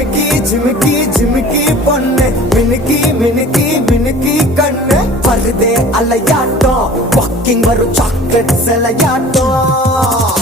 ஜிமிக்கி ஜிமிக்கி ஜிமிக்கி பொண்ணு மினுக்கி மினுக்கி மினுக்கி கண்ணு வருதே அலையாட்டம் வாக்கிங் வரும் சாக்லேட் சிலையாட்டம்